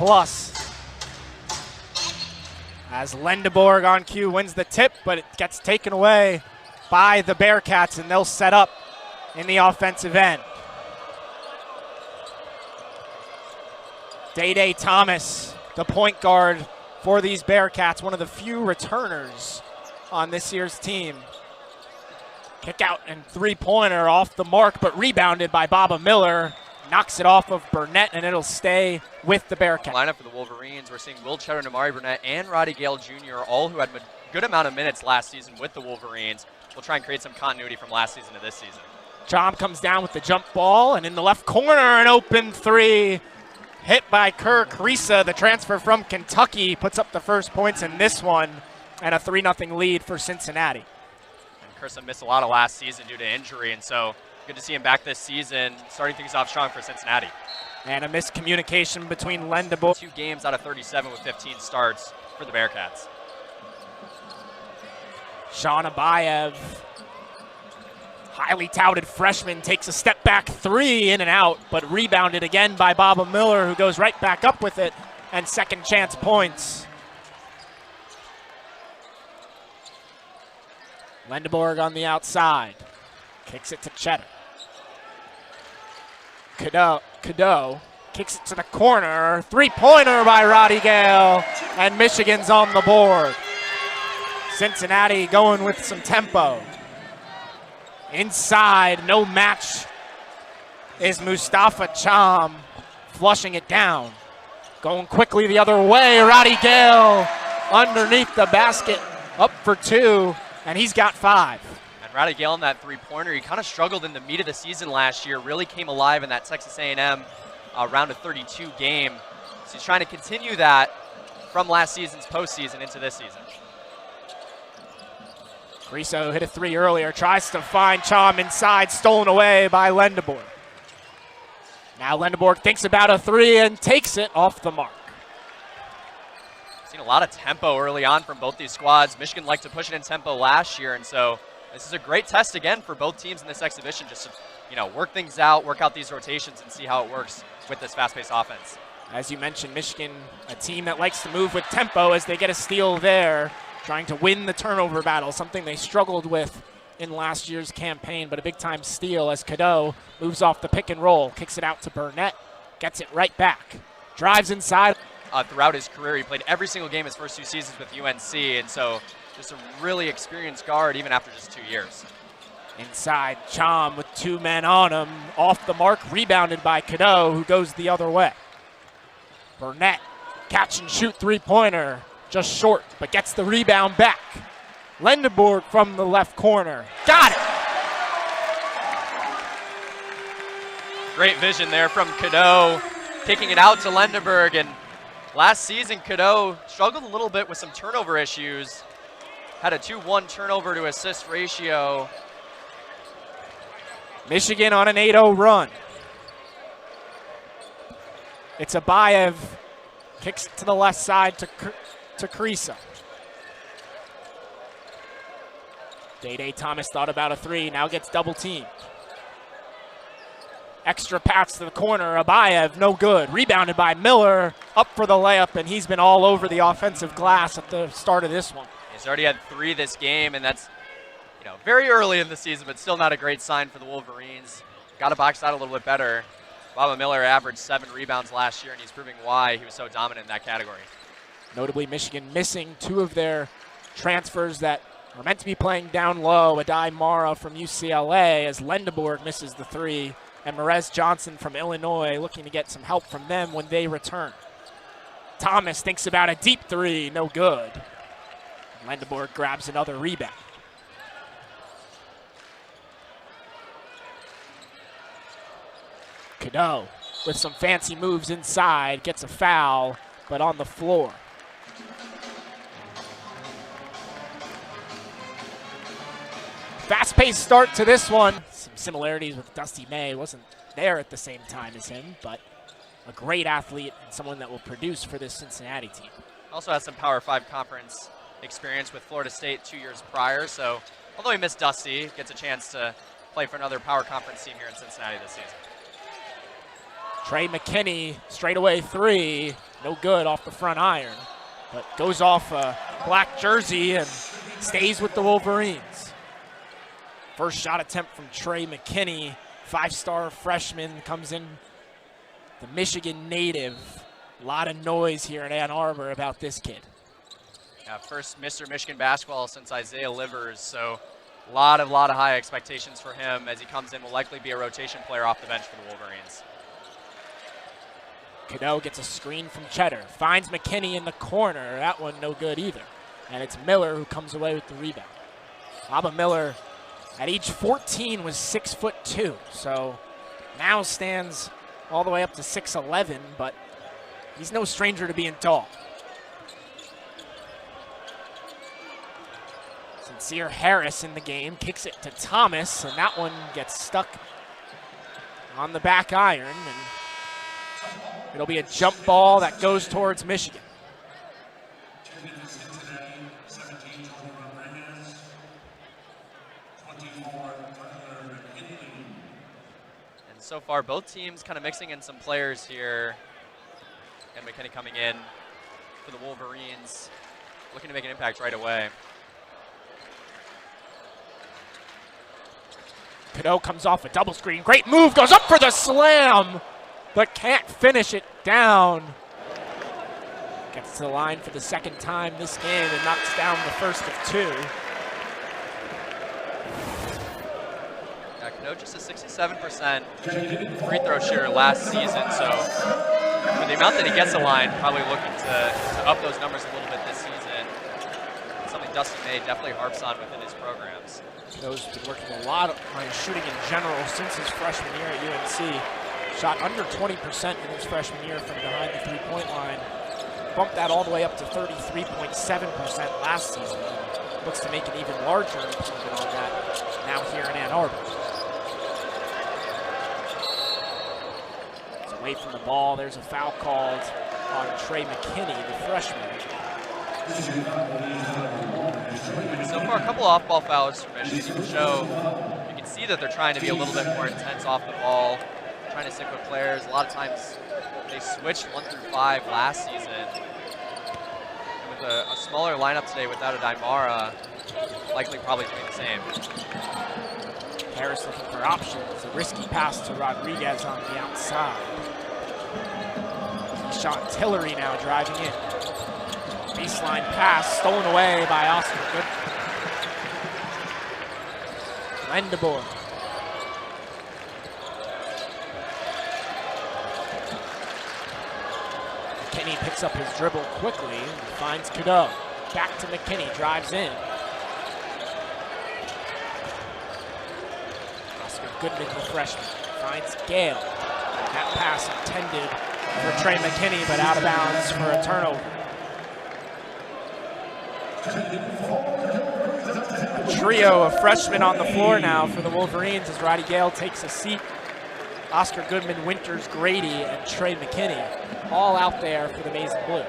plus. As Lendeborg on cue wins the tip, but it gets taken away by the Bearcats, and they'll set up in the offensive end. Day Thomas, the point guard for these Bearcats, one of the few returners on this year's team. Kick out and three-pointer off the mark, but rebounded by Baba Miller. Knocks it off of Burnett, and it'll stay with the Bearcats. Lineup for the Wolverines, we're seeing Will Cheddar, Namari Burnett, and Roddy Gale Jr., all who had a good amount of minutes last season with the Wolverines. We'll try and create some continuity from last season to this season. Chom comes down with the jump ball, and in the left corner, an open three. Hit by Kerr Carissa, the transfer from Kentucky, puts up the first points in this one, and a 3-0 lead for Cincinnati. And Carissa missed a lot of last season due to injury, and so good to see him back this season, starting things off strong for Cincinnati. And a miscommunication between Lendeborg. 2 games out of 37 with 15 starts for the Bearcats. Sean Abayev, highly touted freshman, takes a step back three, in and out, but rebounded again by Baba Miller, who goes right back up with it, and second chance points. Lendeborg on the outside, kicks it to Cheddar. Cadeau kicks it to the corner, three-pointer by Roddy Gale, and Michigan's on the board. Cincinnati going with some tempo. Inside, no match is Mustafa Cham, flushing it down. Going quickly the other way, Roddy Gale underneath the basket, up for 2, and he's got 5. And Roddy Gale in that three-pointer, he kind of struggled in the meat of the season last year, really came alive in that Texas A&M round of 32 game. So he's trying to continue that from last season's postseason into this season. Carissa hit a 3 earlier, tries to find Cham inside, stolen away by Lendeborg. Now Lendeborg thinks about a 3 and takes it off the mark. Seen a lot of tempo early on from both these squads. Michigan liked to push it in tempo last year, and so this is a great test again for both teams in this exhibition, just to work things out, work out these rotations, and see how it works with this fast-paced offense. As you mentioned, Michigan, a team that likes to move with tempo as they get a steal there, trying to win the turnover battle, something they struggled with in last year's campaign, but a big-time steal as Cadeau moves off the pick and roll, kicks it out to Burnett, gets it right back, drives inside. Throughout his career, he played every single game his first 2 seasons with UNC, and so just a really experienced guard even after just 2 years. Inside, Cham with 2 men on him, off the mark, rebounded by Cadeau, who goes the other way. Burnett, catch and shoot three-pointer, just short, but gets the rebound back. Lendeborg from the left corner, got it! Great vision there from Cadeau, kicking it out to Lendeborg, and last season Cadeau struggled a little bit with some turnover issues, had a 2-1 turnover to assist ratio. Michigan on an 8-0 run. It's Abayev, kicks to the left side to Carissa. Day Thomas thought about a 3, now gets double teamed. Extra pass to the corner, Abayev, no good. Rebounded by Miller, up for the layup, and he's been all over the offensive glass at the start of this one. He's already had 3 this game, and that's very early in the season, but still not a great sign for the Wolverines. Got to box out a little bit better. Baba Miller averaged 7 rebounds last year, and he's proving why he was so dominant in that category. Notably, Michigan missing 2 of their transfers that are meant to be playing down low. Adai Mara from UCLA as Lendeborg misses the 3, and Merez Johnson from Illinois looking to get some help from them when they return. Thomas thinks about a deep 3, no good. Lendeborg grabs another rebound. Cadeau with some fancy moves inside, gets a foul, but on the floor. Fast-paced start to this one. Some similarities with Dusty May. Wasn't there at the same time as him, but a great athlete and someone that will produce for this Cincinnati team. Also has some Power 5 conference experience with Florida State 2 years prior, so although he missed Dusty, gets a chance to play for another Power Conference team here in Cincinnati this season. Trey McKinney, straightaway 3, No good off the front iron, but goes off a black jersey and stays with the Wolverines. First shot attempt from Trey McKinney, 5-star freshman, comes in, the Michigan native. A lot of noise here in Ann Arbor about this kid. Yeah, first Mr. Michigan basketball since Isaiah Livers, so a lot of high expectations for him as he comes in. Will likely be a rotation player off the bench for the Wolverines. Cadeau gets a screen from Cheddar, finds McKinney in the corner. That one no good either. And it's Miller who comes away with the rebound. Abba Miller at age 14 was 6'2", so now stands all the way up to 6'11", but he's no stranger to being tall. Sincere Harris in the game, kicks it to Thomas, and that one gets stuck on the back iron, and it'll be a jump ball that goes towards Michigan. And so far, both teams kind of mixing in some players here. And McKinney coming in for the Wolverines, looking to make an impact right away. Cadeau comes off a double screen. Great move, goes up for the slam, but can't finish it down. Gets to the line for the second time this game and knocks down the first of two. Yeah, Cadeau just a 67% free throw shooter last season, so for the amount that he gets a line, probably looking to up those numbers a little bit this season. Something Dusty May definitely harps on within his programs. Cadeau's been working a lot on his shooting in general since his freshman year at UNC. Shot under 20% in his freshman year from behind the three-point line. Bumped that all the way up to 33.7% last season. Looks to make an even larger improvement on that now here in Ann Arbor. It's away from the ball. There's a foul called on Trey McKinney, the freshman. So far, a couple off-ball fouls for Michigan. You can see that they're trying to be a little bit more intense off the ball, trying to stick with players. A lot of times they switched 1 through 5 last season. And with a smaller lineup today without a Daimara, likely probably doing the same. Harris looking for options. A risky pass to Rodriguez on the outside. Sean Tillery now driving in. Baseline pass stolen away by Oscar Goodman. Lendeboer. McKinney picks up his dribble quickly and finds Cadeau. Back to McKinney, drives in. Oscar Goodman, the freshman, finds Gale. That pass intended for Trey McKinney, but out of bounds for a turnover. A trio of freshmen on the floor now for the Wolverines as Roddy Gale takes a seat. Oscar Goodman, Winters, Grady, and Trey McKinney all out there for the Maize and Blue.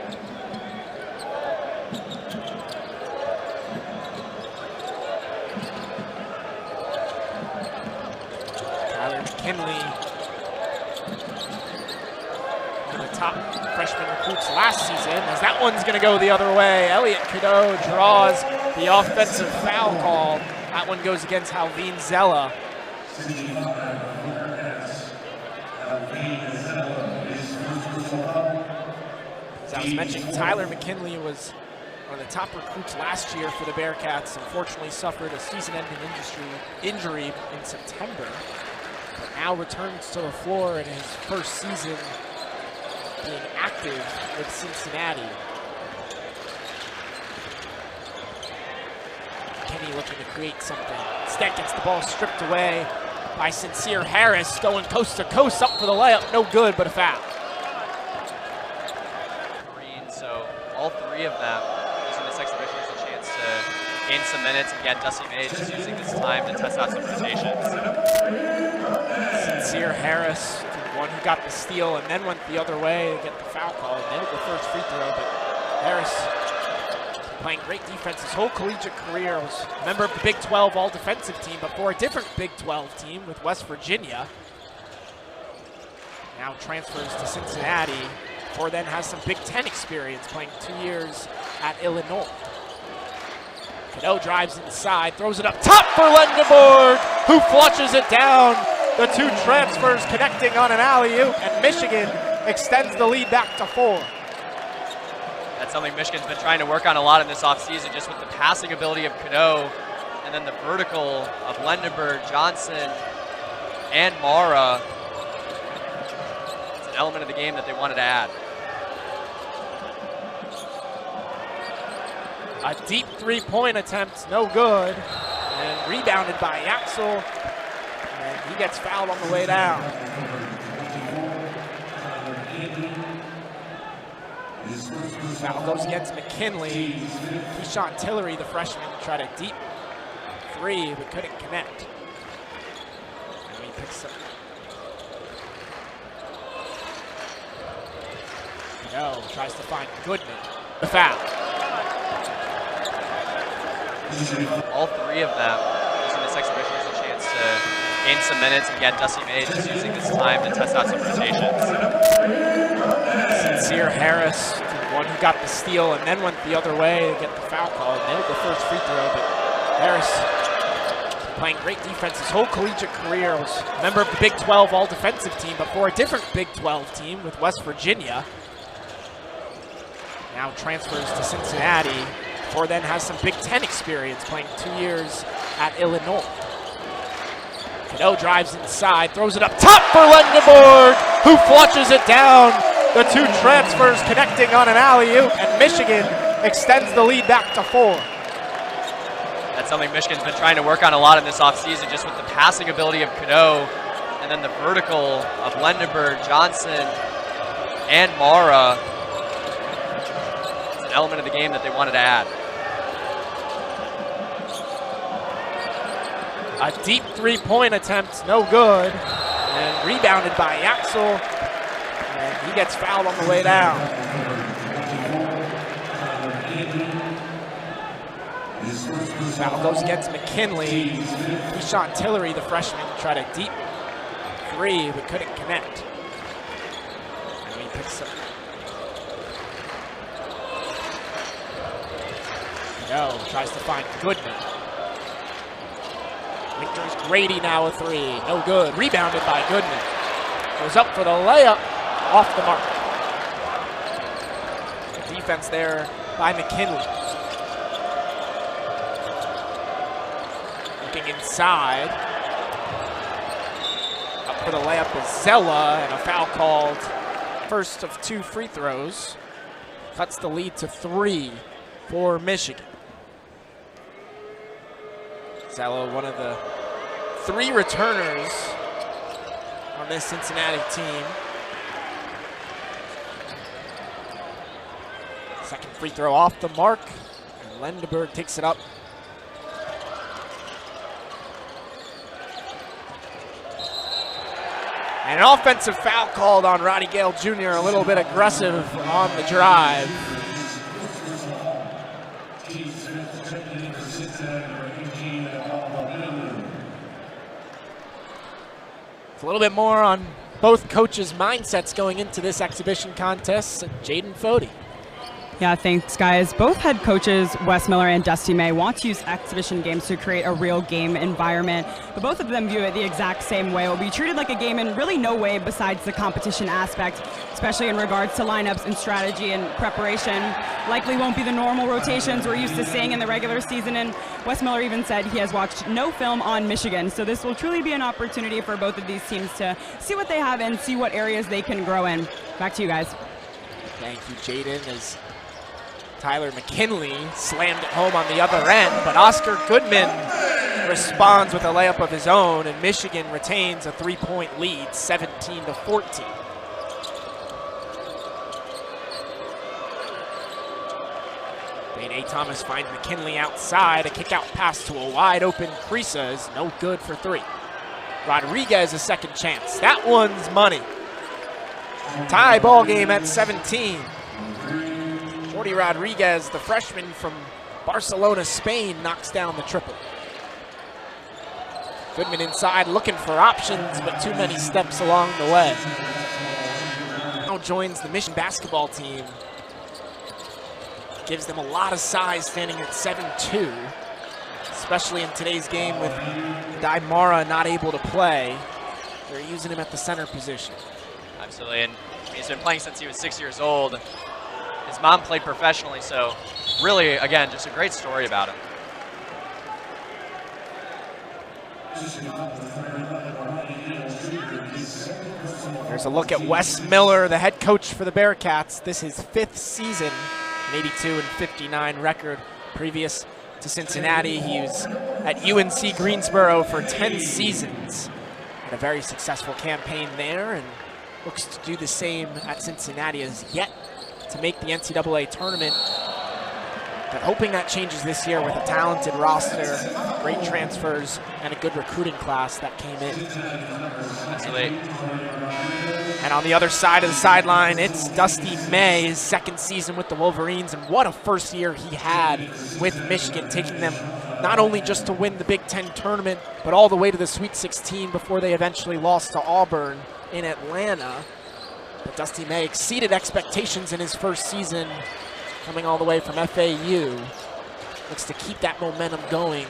Tyler McKinley, one of the top freshman recruits last season, as that one's going to go the other way. Elliot Cadeau draws the offensive foul call. That one goes against Halveen Zella. As I was mentioning, Tyler McKinley was one of the top recruits last year for the Bearcats. Unfortunately suffered a season-ending injury in September, but now returns to the floor in his first season being active with Cincinnati. McKinney looking to create something. Instead gets the ball stripped away by Sincere Harris, going coast to coast, up for the layup. No good, but a foul. So all three of them using this exhibition as a chance to gain some minutes. Again, Dusty May just using this time to test out some rotations. Sincere Harris, the one who got the steal and then went the other way to get the foul call. Nailed the first free throw, but Harris playing great defense his whole collegiate career. Was a member of the Big 12 all-defensive team, but for a different Big 12 team with West Virginia. Now transfers to Cincinnati. before then has some Big Ten experience, playing 2 years at Illinois. Cano drives inside, throws it up top for Lendeborg, who flushes it down. The two transfers connecting on an alley-oop, and Michigan extends the lead back to 4. That's something Michigan's been trying to work on a lot in this offseason, just with the passing ability of Cano and then the vertical of Lendeborg, Johnson, and Mara. It's an element of the game that they wanted to add. A deep three-point attempt, no good. And rebounded by Yaxel. And he gets fouled on the way down. Foul goes against McKinley. Keyshawn Tillery, the freshman, tried a deep three, but couldn't connect. And he picks up. No, tries to find Goodman. The foul. All three of them using this exhibition as a chance to gain some minutes, and again, Dusty May just using this time to test out some rotations. Sincere Harris, the one who got the steal and then went the other way to get the foul call. Nailed the first free throw, but Harris playing great defense his whole collegiate career. Was a member of the Big 12 all-defensive team, but for a different Big 12 team with West Virginia. Now transfers to Cincinnati. Before then has some Big Ten experience, playing 2 years at Illinois. Cano drives inside, throws it up top for Lendeborg, who flushes it down. The two transfers connecting on an alley-oop, and Michigan extends the lead back to 4. That's something Michigan's been trying to work on a lot in this offseason, just with the passing ability of Cano and then the vertical of Lendeborg, Johnson, and Mara. It's an element of the game that they wanted to add. A deep three-point attempt, no good. And rebounded by Yaxel. And he gets fouled on the way down. Foul goes against McKinley. Keyshawn Tillery, the freshman, tried a deep three, but couldn't connect. And he picks up. No, tries to find Goodman. Victor's Grady now a three. No good. Rebounded by Goodman. Goes up for the layup. Off the mark. The defense there by McKinley. Looking inside. Up for the layup is Zella, and a foul called. First of 2 free throws. Cuts the lead to 3 for Michigan. Zella, one of the 3 returners on this Cincinnati team. Second free throw off the mark, and Lendeborg takes it up. And an offensive foul called on Roddy Gale Jr., a little bit aggressive on the drive. A little bit more on both coaches' mindsets going into this exhibition contest. Jaden Fody. Yeah, thanks, guys. Both head coaches, Wes Miller and Dusty May, want to use exhibition games to create a real game environment, but both of them view it the exact same way. It will be treated like a game in really no way besides the competition aspect, especially in regards to lineups and strategy and preparation. Likely won't be the normal rotations we're used to seeing in the regular season, and Wes Miller even said he has watched no film on Michigan, so this will truly be an opportunity for both of these teams to see what they have and see what areas they can grow in. Back to you guys. Thank you, Jaden. As Tyler McKinley slammed it home on the other end, but Oscar Goodman responds with a layup of his own, and Michigan retains a 3-point lead, 17-14. Dane A. Thomas finds McKinley outside. A kick-out pass to a wide-open Krisa is no good for 3. Rodriguez a second chance. That one's money. Tie ball game at 17. Jordi Rodriguez, the freshman from Barcelona, Spain, knocks down the triple. Goodman inside looking for options, but too many steps along the way. Now joins the Michigan basketball team. Gives them a lot of size, standing at 7'2", especially in today's game with Mara not able to play. They're using him at the center position. Absolutely, and he's been playing since he was 6 years old. His mom played professionally, so really, again, just a great story about him. There's a look at Wes Miller, the head coach for the Bearcats. This is his 5th season, an 82-59 record. Previous to Cincinnati, he was at UNC Greensboro for 10 seasons. Had a very successful campaign there and looks to do the same at Cincinnati, as yet to make the NCAA tournament. But hoping that changes this year with a talented roster, great transfers, and a good recruiting class that came in. Absolutely. And on the other side of the sideline, it's Dusty May, his 2nd season with the Wolverines, and what a first year he had with Michigan, taking them not only just to win the Big Ten tournament, but all the way to the Sweet 16 before they eventually lost to Auburn in Atlanta. But Dusty May exceeded expectations in his first season, coming all the way from FAU. Looks to keep that momentum going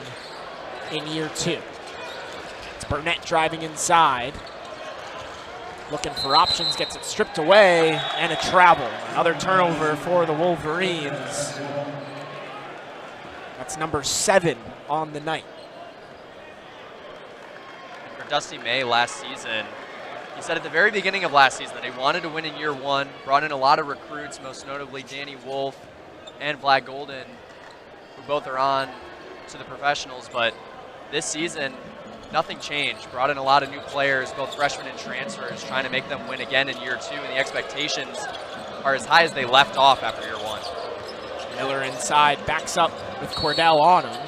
in year 2. It's Burnett driving inside. Looking for options, gets it stripped away, and a travel. Another turnover for the Wolverines. That's number 7 on the night. For Dusty May last season, he said at the very beginning of last season that he wanted to win in year 1, brought in a lot of recruits, most notably Danny Wolf and Vlad Golden, who both are on to the professionals, but this season, nothing changed. Brought in a lot of new players, both freshmen and transfers, trying to make them win again in year 2, and the expectations are as high as they left off after year 1. Miller inside, backs up with Cordell on him,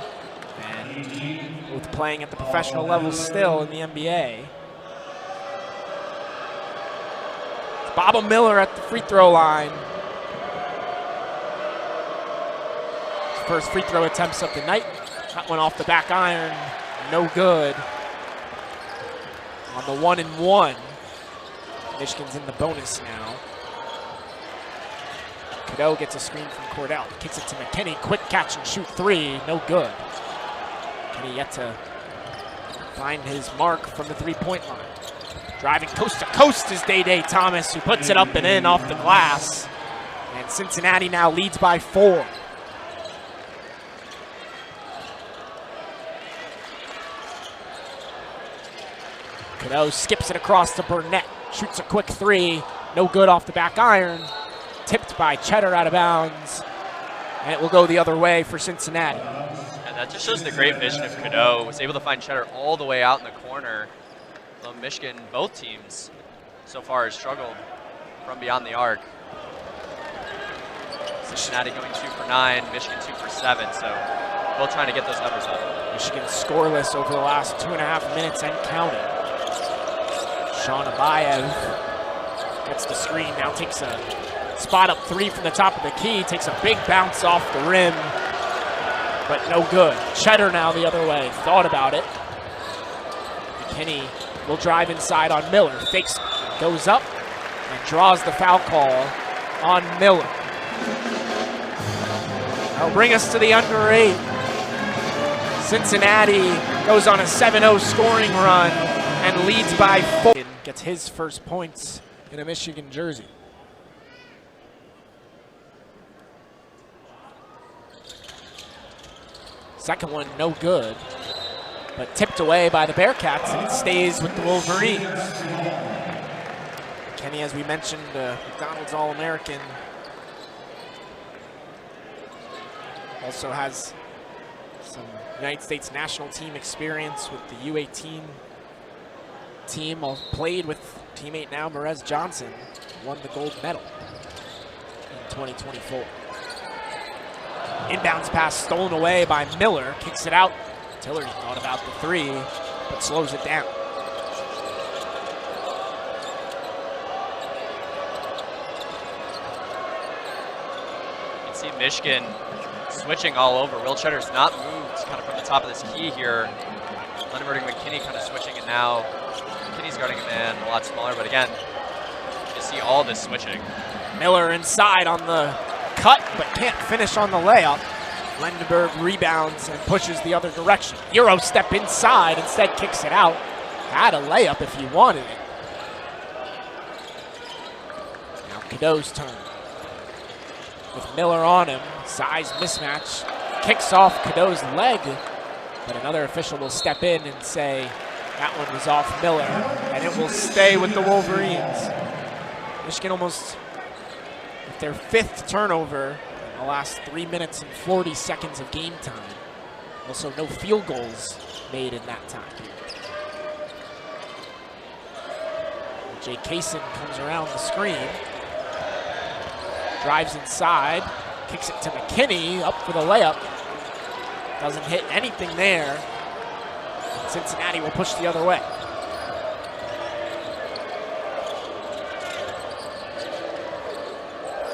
and both playing at the professional level still in the NBA. It's Baba Miller at the free throw line. His first free throw attempts of the night. That one off the back iron, no good. On the 1-and-1, Michigan's in the bonus now. Cadeau gets a screen from Cordell, kicks it to McKinney, quick catch and shoot 3, no good. McKinney yet to find his mark from the 3-point line. Driving coast to coast is Day Thomas, who puts it up and in off the glass. And Cincinnati now leads by 4. Cadeau skips it across to Burnett, shoots a quick 3, no good off the back iron. Tipped by Cheddar out of bounds, and it will go the other way for Cincinnati. And that just shows the great vision of Cadeau. Was able to find Cheddar all the way out in the corner. Though Michigan, both teams so far has struggled from beyond the arc. Cincinnati going 2 for 9, Michigan 2 for 7, so both trying to get those numbers up. Michigan scoreless over the last 2.5 minutes and counting. Sean Abayev gets the screen, now takes a spot up 3 from the top of the key, takes a big bounce off the rim, but no good. Cheddar now the other way, thought about it. McKinney will drive inside on Miller, fakes, goes up, and draws the foul call on Miller. That'll bring us to the under 8. Cincinnati goes on a 7-0 scoring run and leads by 4. Gets his first points in a Michigan jersey. Second one, no good, but tipped away by the Bearcats, and it stays with the Wolverines. Kenny, as we mentioned, McDonald's All-American, also has some United States national team experience with the U18 team. Played with teammate now Merez Johnson, won the gold medal in 2024. Inbounds pass stolen away by Miller, kicks it out. Tillery thought about the 3, but slows it down. You can see Michigan switching all over. Will Cheddar's not moved kind of from the top of this key here. Lenneberg and McKinney kind of switching it now. McKinney's guarding a man a lot smaller, but again, you see see all this switching. Miller inside on the cut, but can't finish on the layup. Lendenberg rebounds and pushes the other direction. Euro step inside, instead kicks it out. Had a layup if he wanted it. Now Cadeau's turn. With Miller on him, size mismatch. Kicks off Cadeau's leg, but another official will step in and say that one was off Miller, and it will stay with the Wolverines. Michigan almost with their 5th turnover in the last 3 minutes and 40 seconds of game time. Also no field goals made in that time period. Jay Kaysen comes around the screen, drives inside, kicks it to McKinney, up for the layup. Doesn't hit anything there. Cincinnati will push the other way.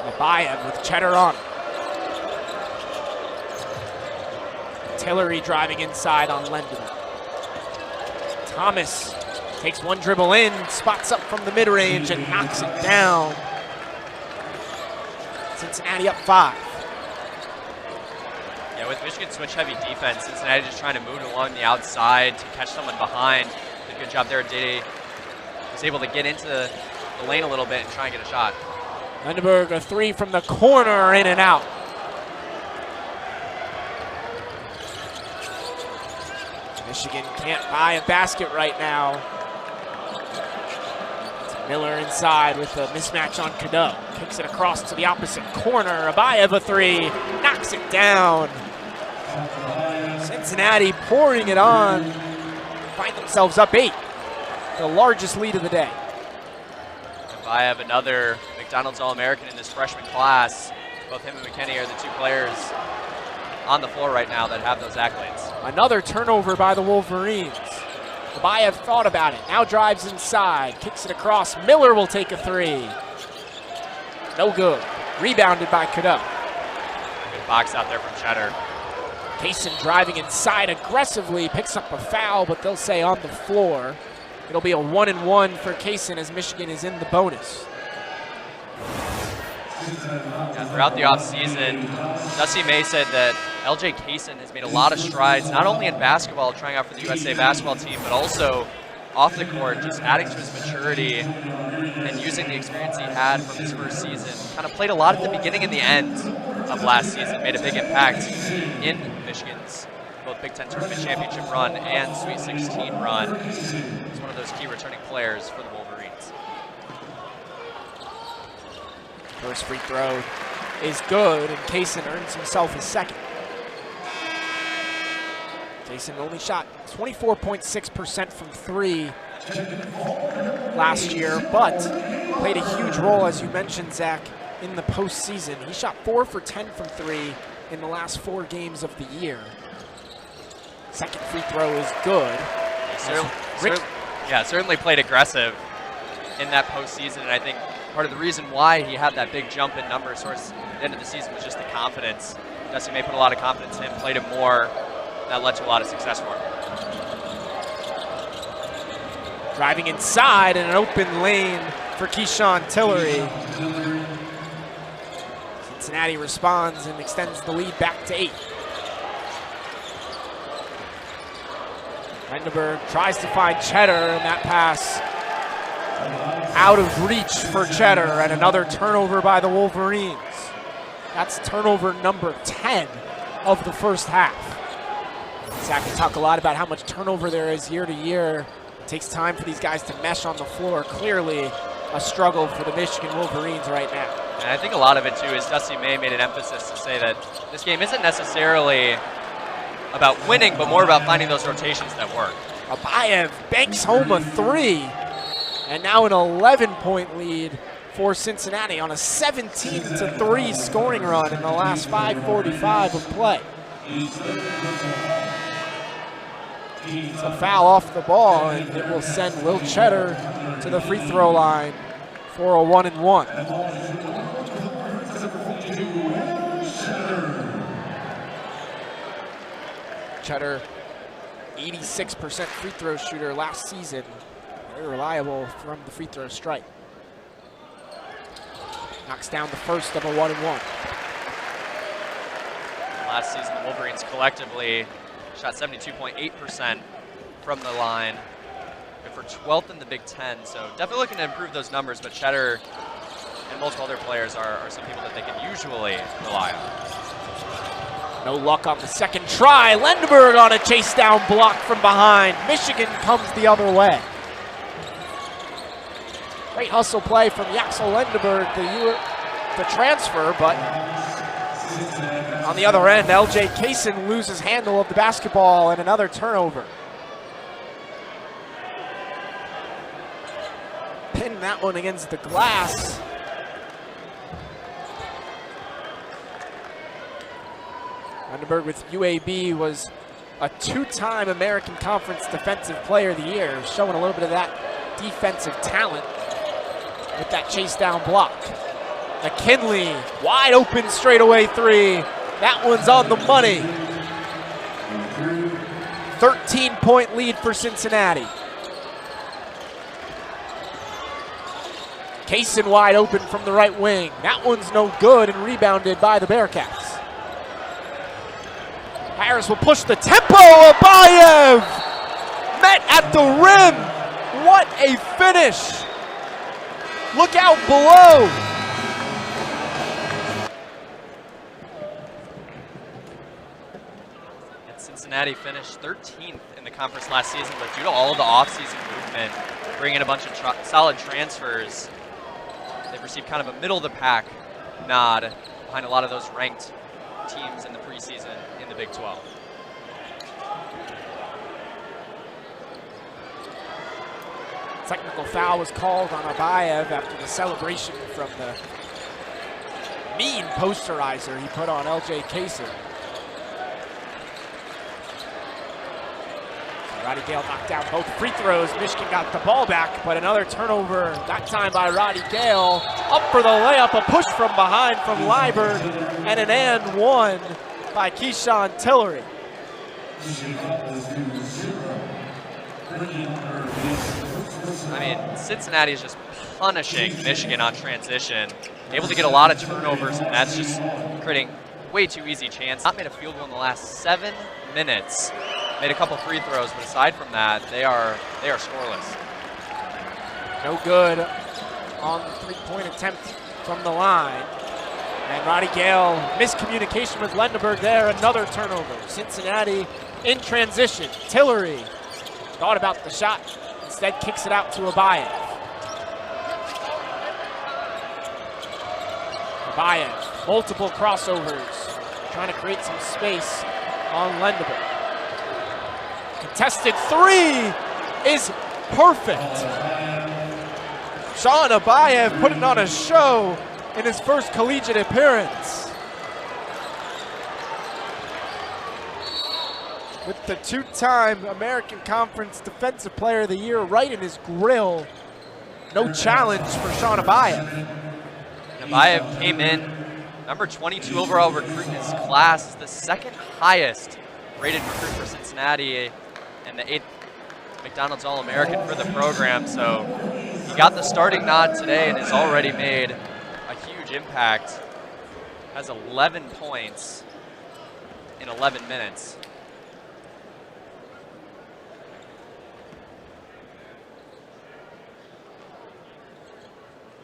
Mabayev with Cheddar on. Tillery driving inside on Lendenberg. Thomas takes one dribble in, spots up from the mid-range and knocks it down. Cincinnati up 5. Yeah, with Michigan switch-heavy defense, Cincinnati just trying to move along the outside to catch someone behind. Did a good job there. Dede was able to get into the lane a little bit and try and get a shot. Lendenberg, a 3 from the corner, in and out. Michigan can't buy a basket right now. It's Miller inside with a mismatch on Cadeau. Kicks it across to the opposite corner. Abayev a 3, knocks it down. Cincinnati pouring it on. Find themselves up 8. The largest lead of the day. Abayev, another McDonald's All-American in this freshman class. Both him and McKinney are the 2 players on the floor right now that have those accolades. Another turnover by the Wolverines. Abayev thought about it, now drives inside, kicks it across. Miller will take a 3. No good. Rebounded by Cadeau. Good box out there from Cheddar. Kaysen driving inside aggressively, picks up a foul, but they'll say on the floor. It'll be a 1-and-1 for Kaysen as Michigan is in the bonus. Yeah, throughout the offseason, Dusty May said that LJ Kaysen has made a lot of strides, not only in basketball, trying out for the USA basketball team, but also off the court, just adding to his maturity and using the experience he had from his first season. Kind of played a lot at the beginning and the end of last season, made a big impact in Michigan's both Big Ten Tournament Championship run and Sweet 16 run. He's one of those key returning players for the Wolverines. First free throw is good, and Kaysen earns himself his second. Kaysen only shot 24.6% from 3 last year, but played a huge role, as you mentioned, Zach, in the postseason. He shot 4 for 10 from 3 in the last 4 games of the year. Second free throw is good. Certainly played aggressive in that postseason, and I think part of the reason why he had that big jump in numbers towards the end of the season was just the confidence. Dusty May put a lot of confidence in him, played him more. That led to a lot of success for him. Driving inside in an open lane for Keyshawn Tillery. Cincinnati responds and extends the lead back to 8. Lendenberg tries to find Cheddar, and that pass out of reach for Cheddar, and another turnover by the Wolverines. That's turnover number 10 of the first half. Zach can talk a lot about how much turnover there is year to year. It takes time for these guys to mesh on the floor. Clearly a struggle for the Michigan Wolverines right now. And I think a lot of it, too, is Dusty May made an emphasis to say that this game isn't necessarily about winning, but more about finding those rotations that work. Abayev banks home a 3, and now an 11-point lead for Cincinnati on a 17-3 scoring run in the last 5:45 of play. It's a foul off the ball, and it will send Will Cheddar to the free throw line for a 1-and-1. Cheddar, 86% free throw shooter last season. Very reliable from the free throw strike. Knocks down the first of a 1-and-1. Last season, the Wolverines collectively shot 72.8% from the line. Good for 12th in the Big Ten, so definitely looking to improve those numbers, but Cheddar and multiple other players are some people that they can usually rely on. No luck on the second try. Lendeberg on a chase down block from behind. Michigan comes the other way. Great hustle play from Yaxel Lendeberg, the transfer, but on the other end, LJ Kaysen loses handle of the basketball and another turnover. Pin that one against the glass. Lendeberg with UAB was a two-time American Conference Defensive Player of the Year, showing a little bit of that defensive talent with that chase down block. McKinley, wide open straightaway three. That one's on the money. 13-point lead for Cincinnati. Kaysen wide open from the right wing. That one's no good and rebounded by the Bearcats. Harris will push the tempo. Abayev met at the rim. What a finish. Look out below. And Cincinnati finished 13th in the conference last season, but due to all of the offseason movement, bringing in a bunch of solid transfers, they've received kind of a middle-of-the-pack nod behind a lot of those ranked teams in the preseason in the Big 12. Technical foul was called on Abayev after the celebration from the mean posterizer he put on LJ Kaysen. Roddy Gale knocked down both free throws. Michigan got the ball back, but another turnover, that time by Roddy Gale. Up for the layup, a push from behind from Liburd, and an and one by Keyshawn Tillery. I mean, Cincinnati is just punishing Michigan on transition. Able to get a lot of turnovers, and that's just creating way too easy chance. Not made a field goal in the last 7 minutes. Made a couple free throws, but aside from that, they are scoreless. No good on the three-point attempt from the line. And Roddy Gale, miscommunication with Lendeberg there, another turnover. Cincinnati in transition. Tillery thought about the shot, instead kicks it out to Abayev. Abayev, multiple crossovers, trying to create some space on Lendeberg. Contested three is perfect. Sean Abayev putting on a show in his first collegiate appearance. With the two-time American Conference Defensive Player of the Year right in his grill. No challenge for Sean Abayev. Abayev came in number 22 overall recruit in his class, is the second highest rated recruit for Cincinnati and the 8th McDonald's All-American for the program. So he got the starting nod today and has already made a huge impact. Has 11 points in 11 minutes.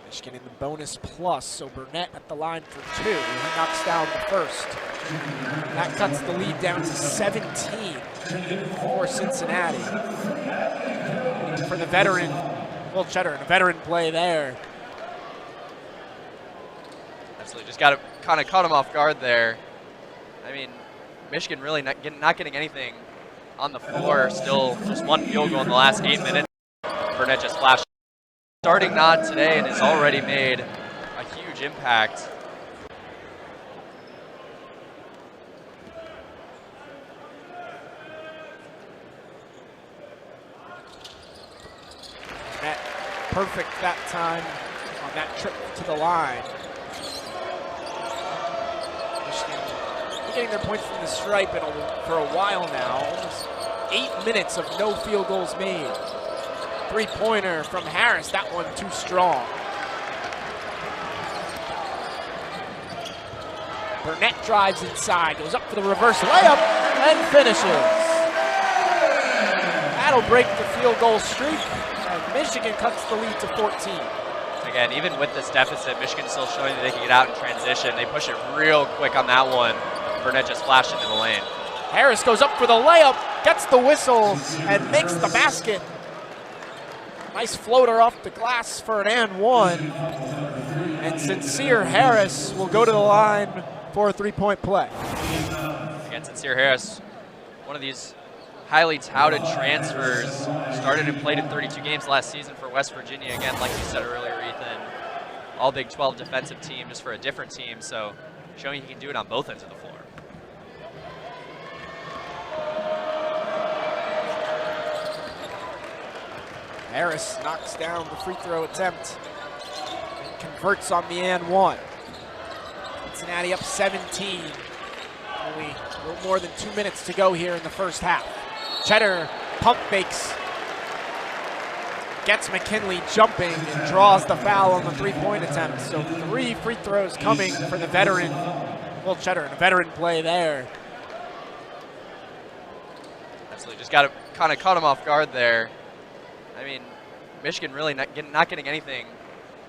Michigan in the bonus plus, so Burnett at the line for two. He knocks down the first. That cuts the lead down to 17 for Cincinnati. For the veteran, Will Cheddar, and a veteran play there. Absolutely, just got to kind of caught him off guard there. I mean, Michigan really not getting anything on the floor. Still just one field goal in the last 8 minutes. Burnett just flashed. Starting nod today and has already made a huge impact. Net perfect that time on that trip to the line. Michigan getting their points from the stripe for a while now. Almost 8 minutes of no field goals made. Three-pointer from Harris, that one too strong. Burnett drives inside, goes up for the reverse layup, and finishes. That'll break the field goal streak, and Michigan cuts the lead to 14. Again, even with this deficit, Michigan's still showing that they can get out in transition. They push it real quick on that one. Burnett just flashed into the lane. Harris goes up for the layup, gets the whistle, and makes the basket. Nice floater off the glass for an and one. And Sincere Harris will go to the line for a three-point play. Again, Sincere Harris, one of these highly touted transfers, started and played in 32 games last season for West Virginia. Again, like you said earlier, Ethan, all Big 12 defensive team just for a different team, so showing he can do it on both ends of the floor. Harris knocks down the free throw attempt and converts on the and one. Cincinnati up 17. Only a little more than 2 minutes to go here in the first half. Cheddar pump fakes, gets McKinley jumping and draws the foul on the three-point attempt. So 3 free throws coming for the veteran, Will Cheddar, and a veteran play there. Absolutely, just got to kind of caught him off guard there. I mean, Michigan really not getting anything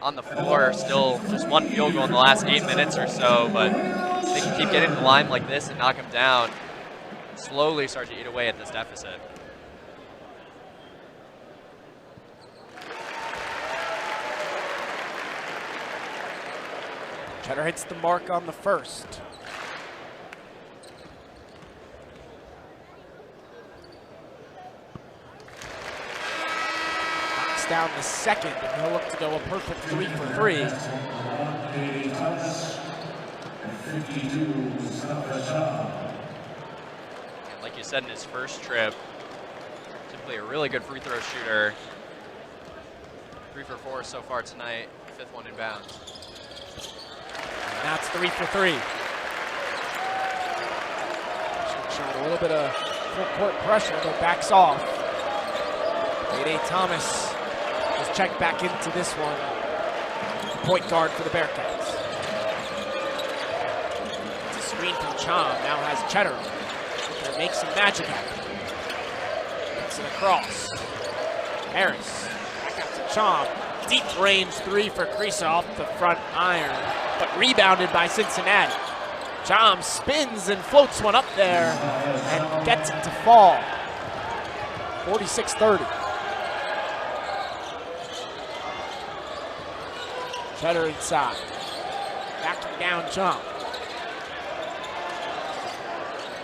on the floor. Still just 1 field goal in the last 8 minutes or so, but they can keep getting the line like this and knock him down. Slowly start to eat away at this deficit. Cheddar hits the mark on the first. Knocks down the second, and he'll look to go a perfect 3 for 3. Like you said in his first trip, typically a really good free throw shooter. 3 for 4 so far tonight, 5th one inbounds. And that's 3 for 3. Shot a little bit of full court pressure, but backs off. Mayday Thomas is checked back into this one. Point guard for the Bearcats. It's a screen from Chom, now has Cheddar. There makes some magic happen. Gets it across. Harris, back out to Chom. Deep range 3 for Creasa off the front iron, but rebounded by Cincinnati. Chom spins and floats one up there and gets it to fall. 46-30. Cheddar inside. Backing down Chom.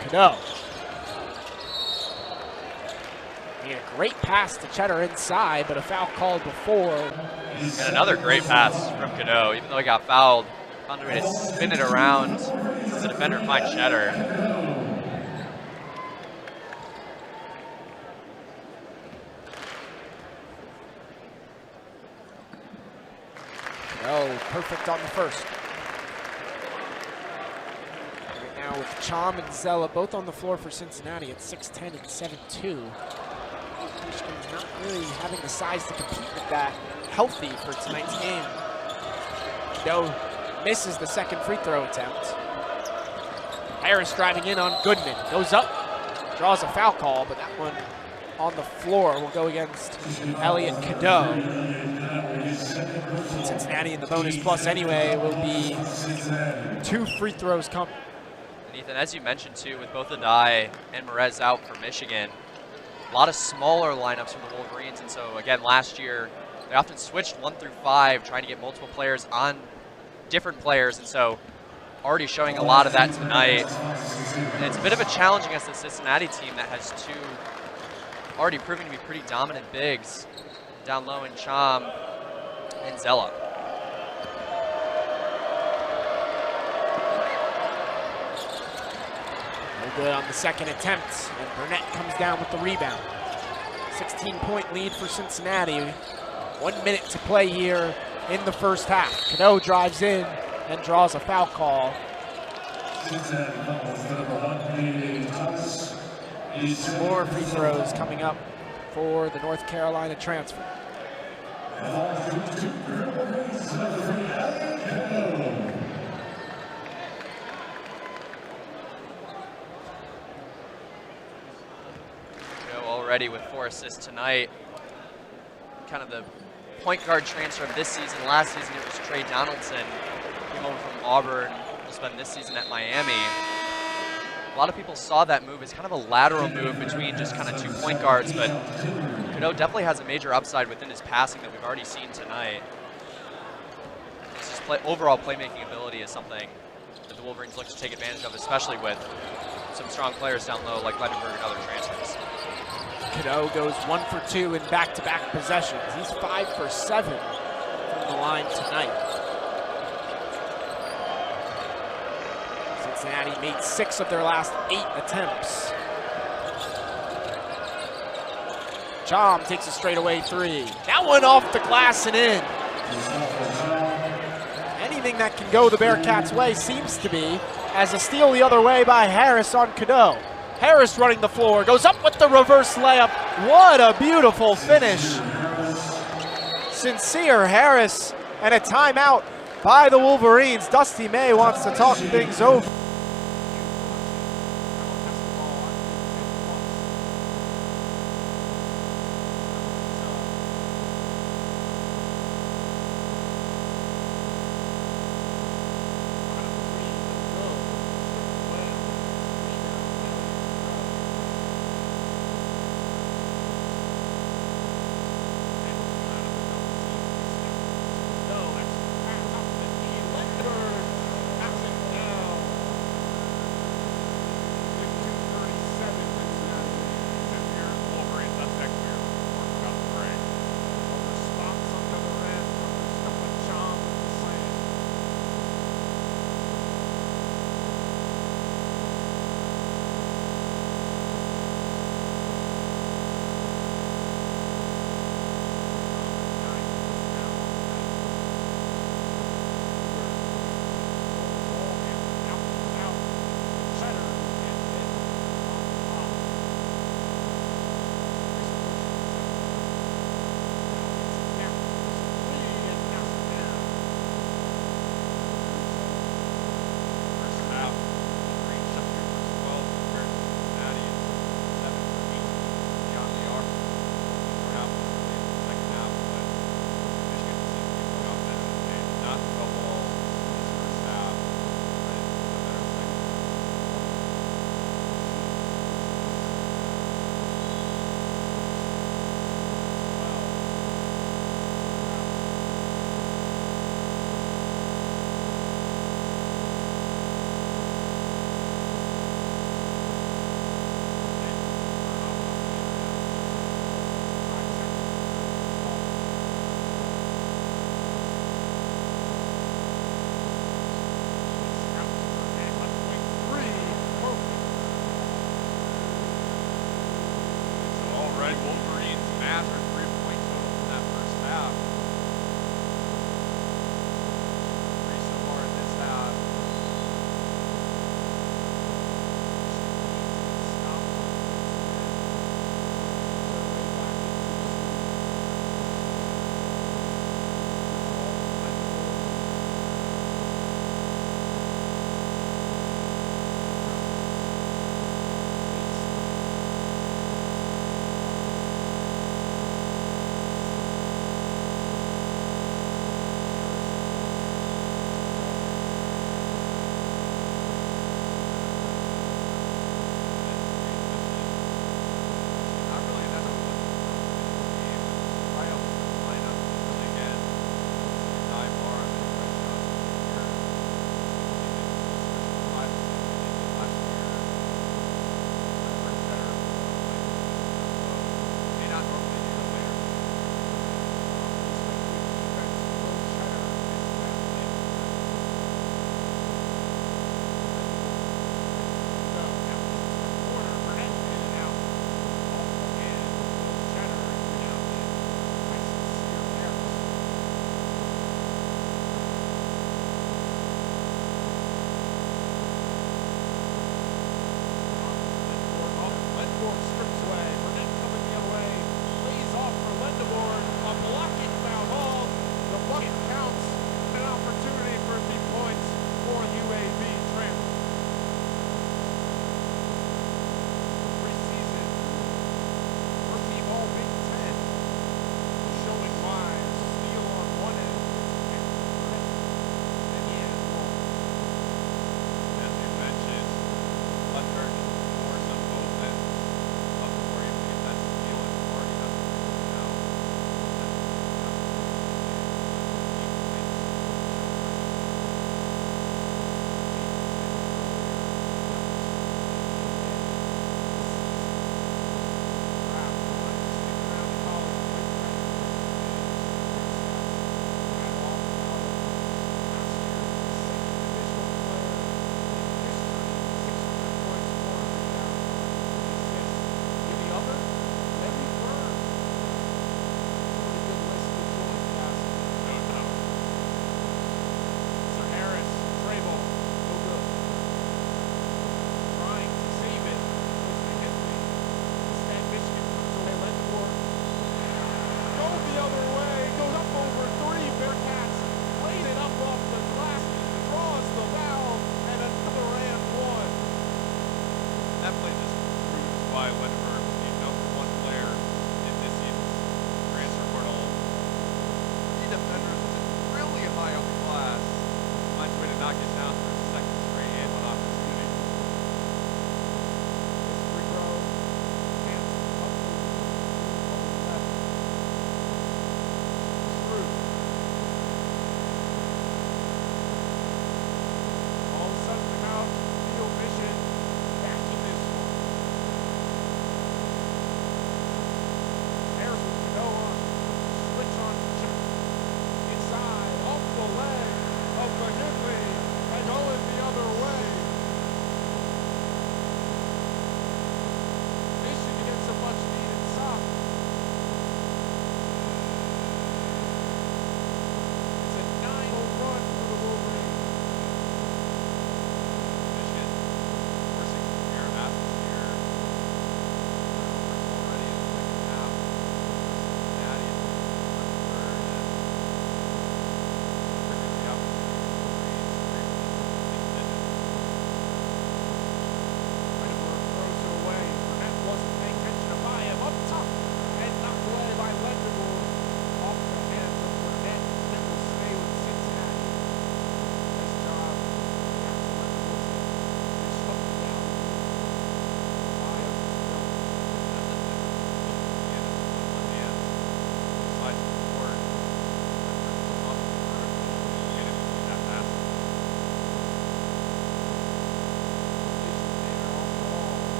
Cadeau. Made a great pass to Cheddar inside, but a foul called before. And another great pass from Cadeau. Even though he got fouled, found a way to spin it around as the defender finds Cheddar. Cadeau perfect on the first. Right now with Chom and Zella both on the floor for Cincinnati at 6'10 and 7'2. Michigan's not really having the size to compete with that healthy for tonight's game. Cadeau misses the second free throw attempt. Harris driving in on Goodman. Goes up, draws a foul call, but that one on the floor will go against Elliot Cadeau. Cincinnati in the bonus plus anyway will be 2 free throws coming. And Ethan, as you mentioned too, with both Adai and Merez out for Michigan, a lot of smaller lineups from the Wolverines, and so again, last year, they often switched 1 through 5, trying to get multiple players on different players, and so already showing a lot of that tonight. And it's a bit of a challenge against the Cincinnati team that has 2 already proving to be pretty dominant bigs down low in Chom and Zella. No good on the second attempt, and Burnett comes down with the rebound. 16-point lead for Cincinnati. 1 minute to play here in the first half. Cadeau drives in and draws a foul call. More free throws coming up for the North Carolina transfer. already with 4 assists tonight. Kind of the point guard transfer of this season. Last season it was Trey Donaldson. Came over from Auburn. Will spend this season at Miami. A lot of people saw that move as kind of a lateral move between just kind of 2 point guards, but Cadeau definitely has a major upside within his passing that we've already seen tonight. His overall playmaking ability is something that the Wolverines look to take advantage of, especially with some strong players down low like Lendenberg and other transfers. Cadeau goes 1 for 2 in back-to-back possessions. He's 5 for 7 from the line tonight. Cincinnati made 6 of their last 8 attempts. Chom takes a straightaway 3. That one off the glass and in. Anything that can go the Bearcats' way seems to be, as a steal the other way by Harris on Cadeau. Harris running the floor, goes up with the reverse layup. What a beautiful finish. Sincere Harris, and a timeout by the Wolverines. Dusty May wants to talk things over.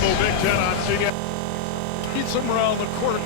Big Ten on CBS. Beats him around the court.